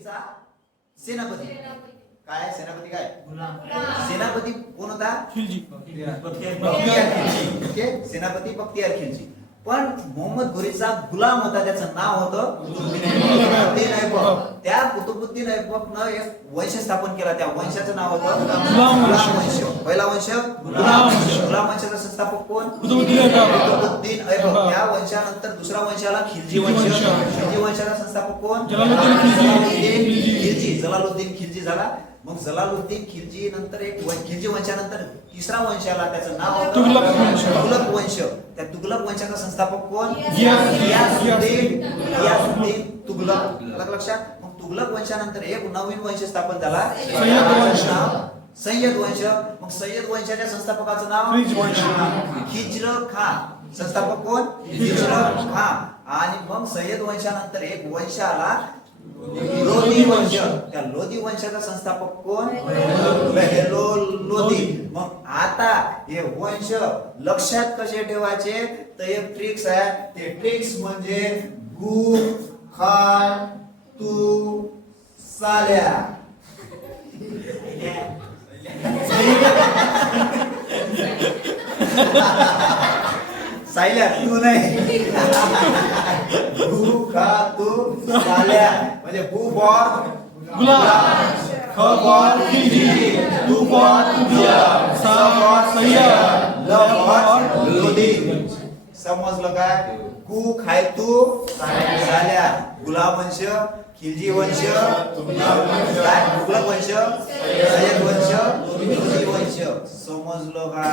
खिलजीचा सेनापती. काय? सेनापती काय? गुलाम. सेनापती कोण होता? खिलजी. बख्तियार खिलजी. ओके? सेनापती बख्तियार खिलजी. पण मोहम्मद घोरीचा गुलाम होता त्याचं नाव होतं कुतुबुद्दीन ऐबक त्या कुतुबुद्दीन एक वंश स्थापन केला त्या वंशाचं नाव होतं. गुलाम वंश. पहिला वंश गुलाम वंश. गुलाम वंशाचा संस्थापक कोण कुतुबुद्दीन ऐबक. ऐबक त्या वंशानंतर दुसरा वंश आला खिलजी वंश. खिलजी वंश. खिलजी वंशाचा संस्थापक कोण? जलालुद्दीन. खिलजी. जलालुद्दीन खिलजी झाला. मग जलालुद्दीन खिलजी नंतर एक खिलजी वंशानंतर तिसरा वंश आला त्याचं नाव होतं तुघलक वंश. तुघलक वंश. त्या तुघलक वंशाचा संस्थापक कोण? गियासुद्दीन आलं लक्षात? मग तुघलक वंशानंतर एक नवीन वंश स्थापन झाला. सय्यद वंश. मग सय्यद वंशाच्या संस्थापकाचं नाव. हिज्र खान संस्थापक कोण? हिज्र खान आणि मग सय्यद वंशानंतर एक वंश आला. वंश. त्या लोधी वंशाचा संस्थापक कोण? लोधी. मग आता हे वंश लक्षात कसे ठेवायचे? तर एक ट्रिक्स आहे. ते ट्रिक्स म्हणजे गु खान तू साल्या. सायल्या तू नाही. गु खा तू साल्या. म्हणजे गु फॉर गुलाम ख फॉर खिलजी तू फॉर तुझिया सा फॉर सय्यद ल फॉर लोधी समजलं काय गु खाय तू. साल्या गुलाब वंश खिलजी वंश काय? तुगलक वंश सय्यद वंश लोधी वंश. समजलं का?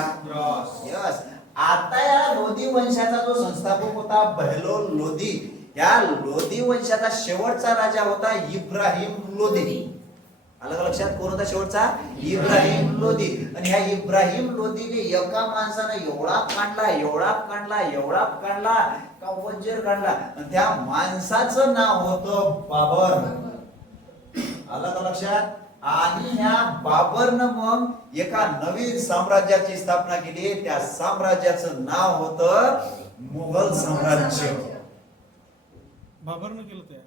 यस आता या लोधी वंशाचा जो संस्थापक होता बहलो लोधी. या लोधी वंशाचा शेवटचा राजा होता इब्राहिम लोधी. आलं का लक्षात? कोण होता शेवटचा? इब्राहिम लोधी. आणि ह्या इब्राहिम लोधीने एका माणसानं एवढा काढला एवढा काढला एवढा काढला का वंजर काढला? आणि त्या माणसाचं नाव होतं बाबर. आलं का लक्षात? आणि ह्या बाबरनं मग एका नवीन साम्राज्याची स्थापना केली. त्या साम्राज्याचं नाव होतं मुघल साम्राज्य. बाबरनं केलं ते